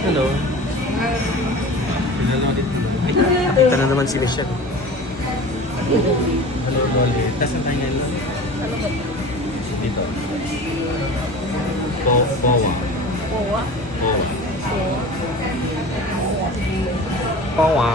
Hello. Kita na naman si Michelle. Hello, Dolly. Tasan tayo ngayon? Ano ba? Dito. Powa. Powa? Powa. Powa. Powa.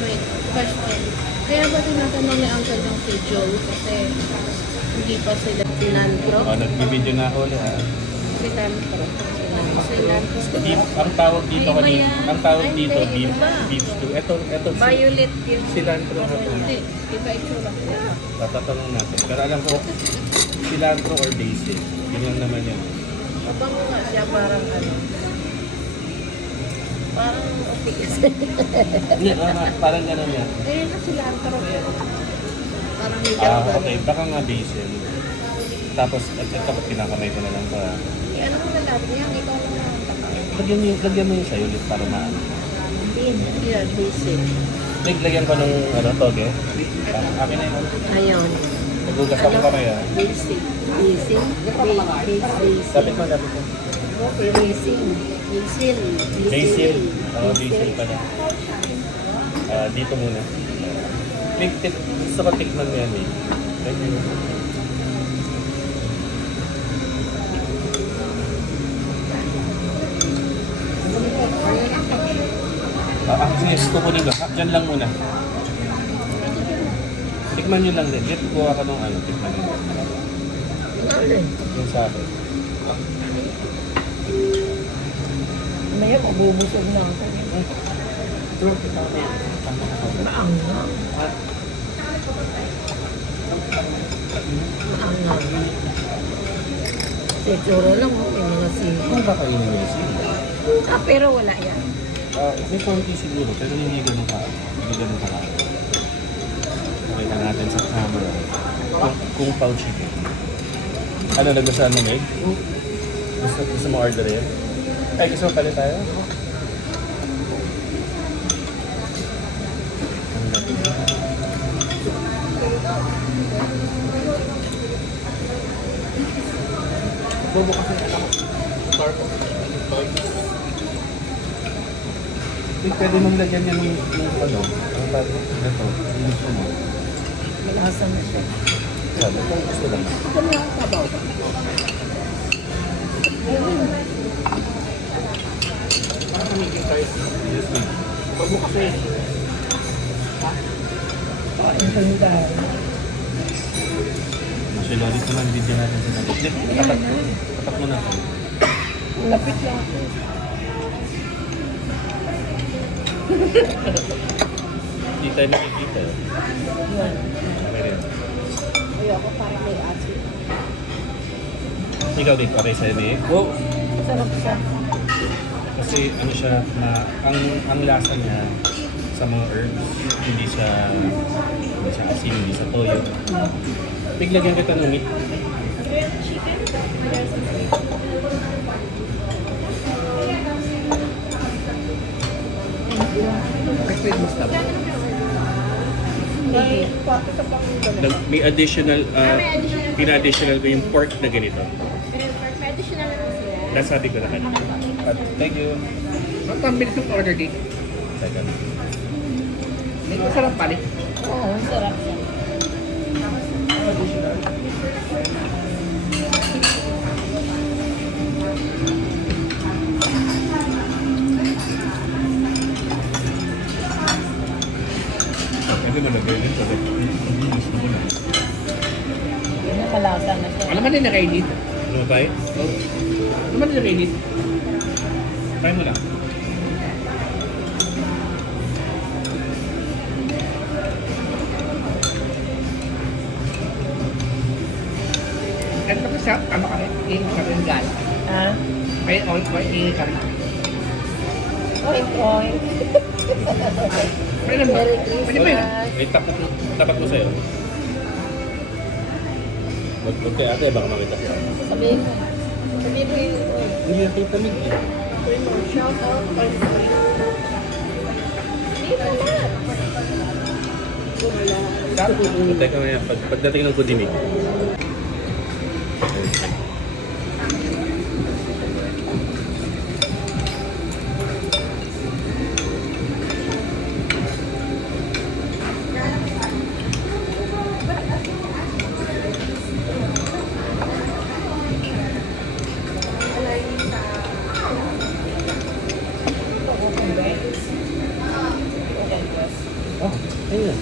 Wait, question. Kaya ba tinatanong ni Uncle yung schedule? Kasi hindi pa sila sinantro? Nagbibideo na ako ulit. Sinantro. Sinantro. Beef, ang tawag dito Ay, iba kanina, yan. ang tawag Ay, dito hindi, beef, iba. beef stew. Ito Violet yun. cilantro na to. Hindi. Iba itsura. Tatanong natin. Pero alam ko, cilantro or basil. Yun lang naman yun. Mabango nga siya parang ano. Parang okay kasi. Hindi, parang gano'n yan. Eh, na cilantro eh. Parang legal ba? Okay. Baka nga basil. Tapos, ito kinakamay ko na lang para. Eh, ano mo na lahat yan? Ikaw lang naman takay. Lagyan mo yung sayo ulit para maano. Yan, basic. Lagyan ko ng toge. Akin na yun. Ayun. Nagugas ako kamay ah. Basic. Basic. Basic. Lapit mo. Basic. Basic. Basil. Oo, basil pala. Dito muna. Gusto ko tikman mo yan eh. Thank you. Sige, gusto ko nito. Diyan lang muna. Tikman nyo lang din. Dito kuha ka nung tikman nyo. Yung sa akin. Maya, mabubusog na ako. Maangang. Maangang. Setsura lang mo, may mga sino. Ano ba kainin mo yung sili? Pero wala yan. May konti siguro, pero hindi ganun ka. Hindi ganun ka lang. Pakita natin sa camera. Kung pao chicken. Ano, nagustuhan mo, Meg? Gusto mo order yan? Ay, gusto mo palit tayo? Bobo kasi alam ko. Star ko. Pwede mong lagyan yan yung ano, ang tawag ito, yung gusto mo. Malasa na siya. Sabi, kung gusto lang. Ito na yung sabaw. Yes, ma'am. Bobo kasi. Ito yung dahil. Kasi lolit naman, video natin sa natin. Tapat mo na ako. Lapit lang ako. Hindi tayo nakikita. Yan. Okay rin. Ayoko parang may asin. Ikaw din, okay sa'yo ni Wow! Sarap siya. Kasi ano siya, ang lasa niya sa mga herbs, hindi siya asin, hindi sa toyo. Biglagyan kita ng meat. May additional, pina-additional ko yung pork na ganito. Additional na lang sila. Nasabi ko na kanina. Thank you. Magpambilis yung order dito. Second. May masarap pa rin. Oo, sarap siya. Hindi mo nag-ganyan sa Nakalasa na siya. Alam mo din na kayo dito. Ano ba eh? Alam mo din na kayo dito. Try mo lang. Ano pa sa ano ka rin? Iing ka rin gas. Ha? Ay, oil ko, iing ka rin. Oink, oink. Pwede mo. Merry Pwede mo yun. Christmas. May tapat mo sa'yo. Huwag kay ate, baka makita. Sabihin mo. Hindi mo yun ito eh. Hindi nakita mo eh. Shout out kay Boy. Hindi pa na. Wala. Teka maya, pagdating ng Kudimig. Oh, ayun.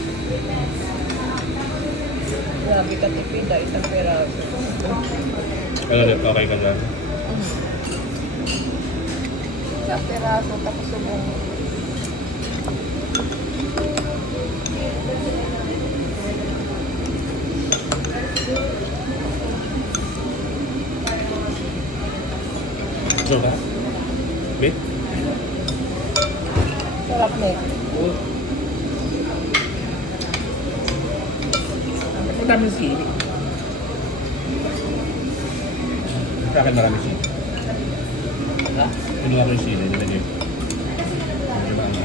Grabe ka tipid ah, isang peraso. Ano ulit, okay ka na? Isang peraso tapos subong. Gusto ka? Bit? Sarap na eh. Ang daming sili. Sa akin marami sili. Ha? Pinuha ko yung sili, nilagay ko. Hindi ba ano?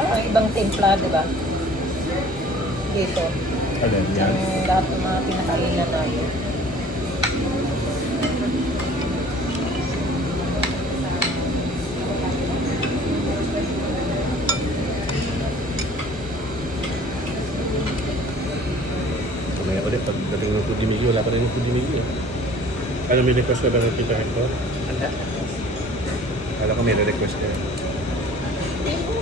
Ang ibang timpla, di ba? Dito. Alin, yan. Ang lahat ng mga pinakainan natin. Mamaya ulit, pagdating ng Kudimig, wala pa rin yung Kudimig eh. Ano, may request ka ba ng Tita Hector? Ano? Kala ko may request ka.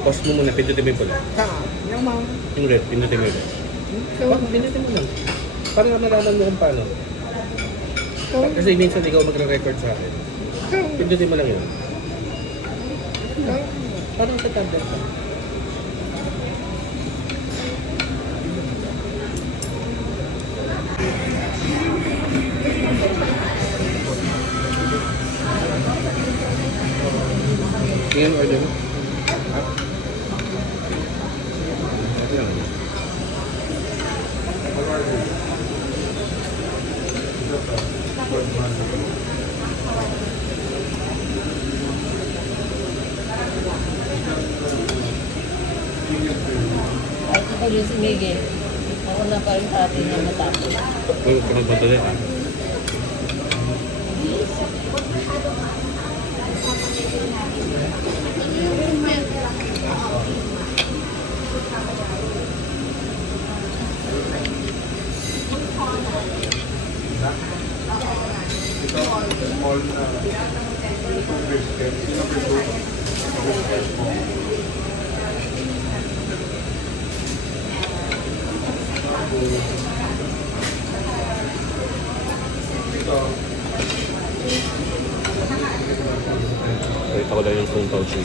Pause mo muna, pindutin mo yung pula. Saan? Yung mga... Yung red, pindutin mo yung red. Bakit pindutin mo lang? Parang nalaman mo kung paano. Kasi minsan ikaw magre-record sa akin. Pindutin mo lang yun. Parang sa tablet ka. Ngayon, order mo. Ayan. Ay, ito yung si Miguel. Ako na pa rin sa atin na matapos. Uy, kapag madali ha. Ito ko lang yung kung tao siya.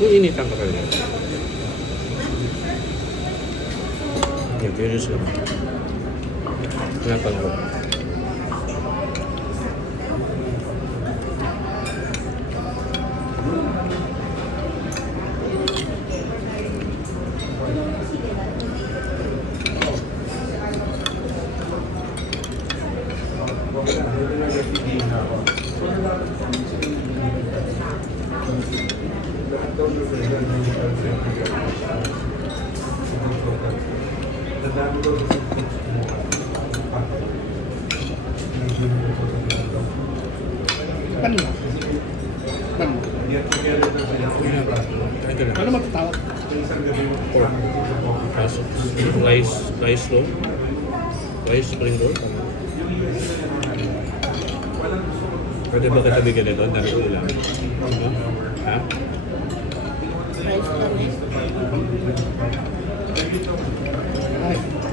Yung initan ka talaga. Yung curious lang. Pinapan ko. Pan lang. Pan. Ano magtatawag? Pork. Kaso, rice roll. Rice spring roll. Pwede ba kita bigyan ito? Ang dami ko ulam.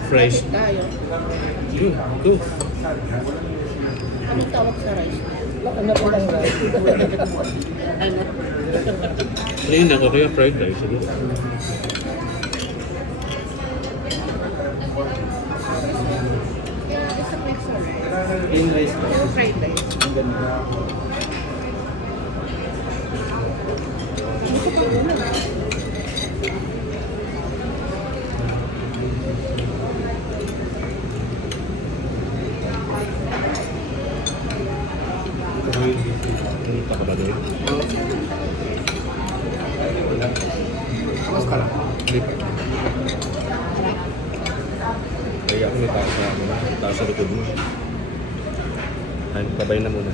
Fries. Bakit tayo? Yun, ito. Anong tawag sa rice? Ano ko lang ba? Ano? Ayun ako, kaya fried rice. Ano? Yeah, it's a mix of rice. Plain rice po. Pero fried rice. Ang ganda. Pumunta ka ba doon? Mas ka lang. Hindi pa. Kaya ako may taas na taas sa likod mo. Ayun, babay na muna.